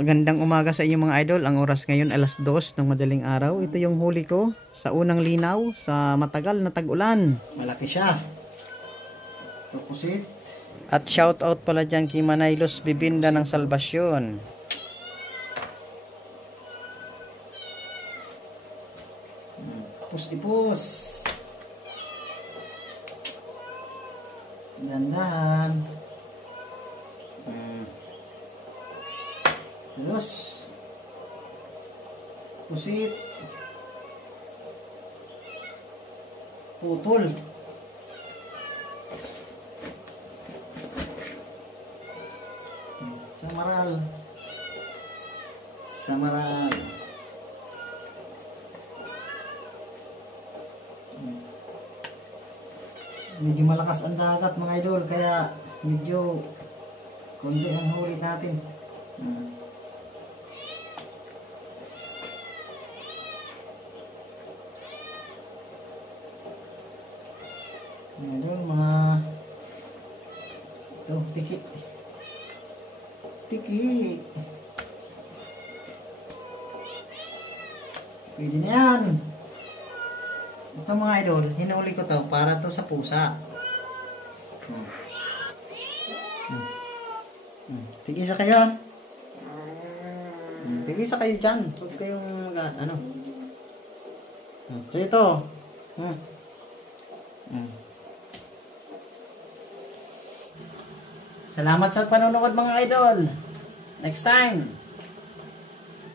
Magandang umaga sa inyo mga idol. Ang oras ngayon alas 2 ng madaling araw. Ito yung huli ko sa unang linaw sa matagal na tag-ulan. Malaki siya. Ito pusit. At shout out pala dyan kay Manaylos Bibinda ng Salvasyon. Ipus-ipus. Dandan. Terus pusit, putol, samaral, samaral. Medyo malakas ang dagat mga idol, kaya medyo konti ang huli natin. Ngayon mga ito, tiki pwede na yan. Ito mga idol, hinuli ko to para to sa pusa. Tigisa kayo. Tigisa kayo dyan. Huwag kayong ano. So ito. Salamat sa panonood mga idol. Next time.